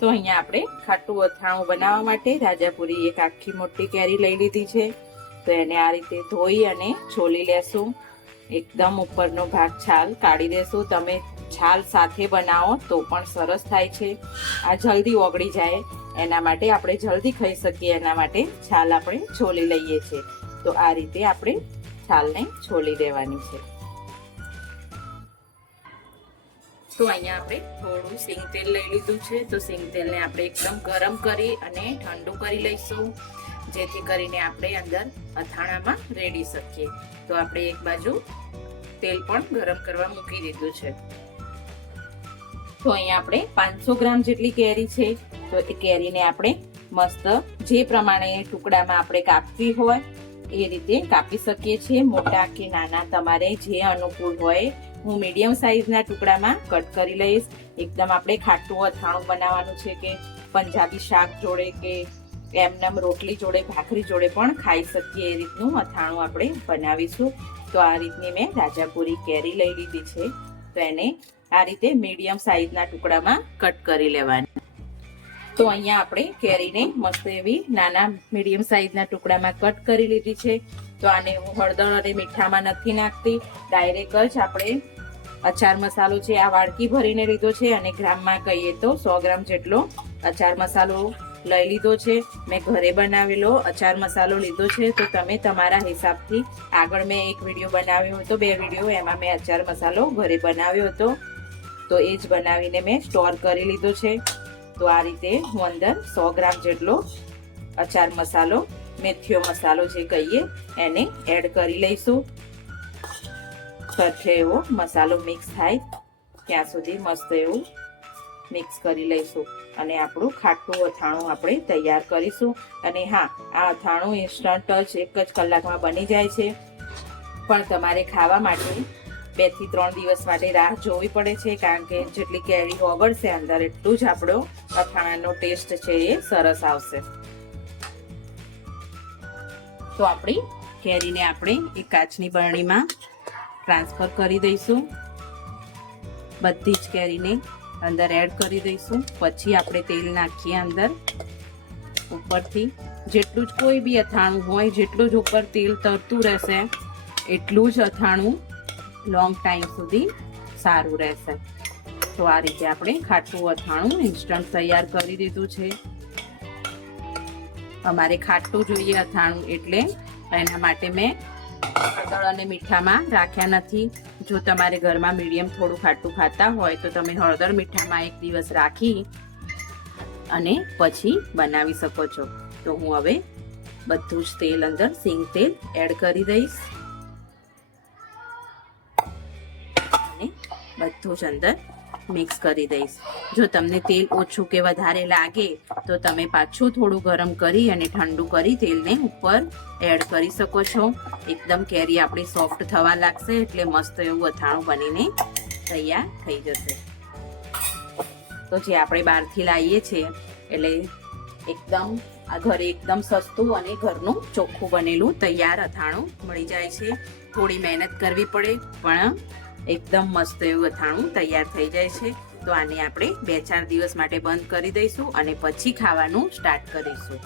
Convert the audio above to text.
તો અહીંયા આપણે ખાટું અથાણું બનાવવા માટે રાજાપુરી એક આખી મોટી કેરી લઈ લીધી છે. તો એને આ રીતે ધોઈ અને છોલી લેશું. એકદમ ઉપરનો ભાગ છાલ કાઢી દેશું. તમે છાલ સાથે બનાવો તો પણ સરસ થાય છે. આ જલ્દી ઓગળી જાય એના માટે, આપણે જલ્દી ખાઈ શકીએ એના માટે છાલ આપણે છોલી લઈએ છીએ. તો આ રીતે આપણે છાલને છોલી દેવાની છે. તો અહીંયા આપણે થોડું સિંગ તેલ લઈ લીધું છે. તો સિંગ તેલને આપણે એકદમ ગરમ કરી અને ઠંડુ કરી લઈશું, જેથી કરીને આપણે અંદર અથાણામાં રેડી શકીએ. તો આપણે એક બાજુ તેલ પણ ગરમ કરવા મૂકી દીધું છે. તો અહીંયા આપણે 500 ગ્રામ જેટલી કેરી છે. તો એ કેરીને આપણે મસ્ત જે પ્રમાણે ટુકડામાં આપણે કાપવી હોય એ રીતે કાપી શકીએ છીએ. મોટા કે નાના તમારે જે અનુકૂળ હોય. હું મીડિયમ સાઈઝના ટુકડામાં કટ કરી લઈશ. એકદમ આપણે ખાટું અથાણું બનાવવાનું છે કે પંજાબી શાક જોડે કે એમનેમ રોટલી જોડે ભાખરી જોડે પણ ખાઈ શકીએ એ રીતનું અથાણું આપણે બનાવીશું. તો આ રીતની મેં રાજાપુરી કેરી લઈ લીધી છે. તો એને આ રીતે મીડિયમ સાઈઝના ટુકડામાં કટ કરી લેવાની. તો અહીંયા આપણે કેરીને મસ્ત એવી નાના મીડિયમ સાઈઝના ટુકડામાં કટ કરી લીધી છે. તો આને હું હળદર અને મીઠામાં નથી નાખતી, ડાયરેક્ટ જ આપણે અચાર મસાલો છે આ વાડકી ભરીને લીધો છે. અને ગ્રામમાં કહીએ તો 100 ગ્રામ જેટલો અચાર મસાલો લઈ લીધો છે. મેં ઘરે બનાવેલો અચાર મસાલો લીધો છે. તો તમે તમારા હિસાબથી, આગળ મેં એક વિડીયો બનાવ્યો હતો, 2 વિડીયો, એમાં મેં અચાર મસાલો ઘરે બનાવ્યો હતો. તો એ જ બનાવીને મેં સ્ટોર કરી લીધો છે. તો આ રીતે હું અંદર 100 ગ્રામ જેટલો અચાર મસાલો, મેથીયો મસાલો જે કહીએ, એને એડ કરી લઈશું. સરખો એવો મસાલો મિક્સ થાય ત્યાં સુધી મસ્ત એવું મિક્સ કરી લઈશું. અને આપણું ખાટું અથાણું આપણે તૈયાર કરીશું. અને હા, આ અથાણું ઇન્સ્ટન્ટ જ 1 જ કલાકમાં બની જાય છે. પણ તમારે ખાવા માટે 2 થી 3 દિવસ માટે રાહ જોવી પડે છે, કારણ કે જેટલી કેરી ઓગળશે અંદર એટલું જ આપણો અથાણાનો ટેસ્ટ છે એ સરસ આવશે. તો આપણી કેરીને આપણે એક કાચની બરણીમાં ટ્રાન્સફર કરી દઈશું. બધી જ કેરીને અંદર એડ કરી દઈશું. પછી આપણે તેલ નાખીએ અંદર ઉપરથી. જેટલું જ કોઈ બી અથાણું હોય, જેટલું જ ઉપર તેલ તરતું રહેશે એટલું જ અથાણું લોંગ ટાઈમ સુધી સારું રહેશે. તો આ રીતે આપણે ખાટું અથાણું ઇન્સ્ટન્ટ તૈયાર કરી દીધું છે. અમારે ખાટું જોઈએ અથાણું, એટલે એના માટે મેં હળદર અને મીઠામાં રાખ્યા નથી. જો તમારે ઘરમાં મીડિયમ થોડું ખાટું ખાતા હોય તો તમે હળદર મીઠામાં 1 દિવસ રાખી અને પછી બનાવી શકો છો. તો હું હવે બધું જ તેલ અંદર સિંગ તેલ એડ કરી દઈશ અને બધું જ અંદર મિક્સ કરી દઈશ. જો તમને તેલ ઓછું કે વધારે લાગે તો તમે પાછું થોડું ગરમ કરી અને ઠંડુ કરી તેલને ઉપર એડ કરી શકો છો. એકદમ કેરી આપણી સોફ્ટ થવા લાગશે એટલે મસ્ત એવું અથાણું બનીને તૈયાર થઈ જશે. તો જે આપણે બહારથી લાવીએ છીએ એટલે એકદમ આ ઘરે એકદમ સસ્તું અને ઘરનું ચોખ્ખું બનેલું તૈયાર અથાણું મળી જાય છે. થોડી મહેનત કરવી પડે પણ એકદમ મસ્ત એવું અથાણું તૈયાર થઈ જાય છે. તો આને આપણે 2-4 દિવસ માટે બંધ કરી દઈશું અને પછી ખાવાનું સ્ટાર્ટ કરીશું.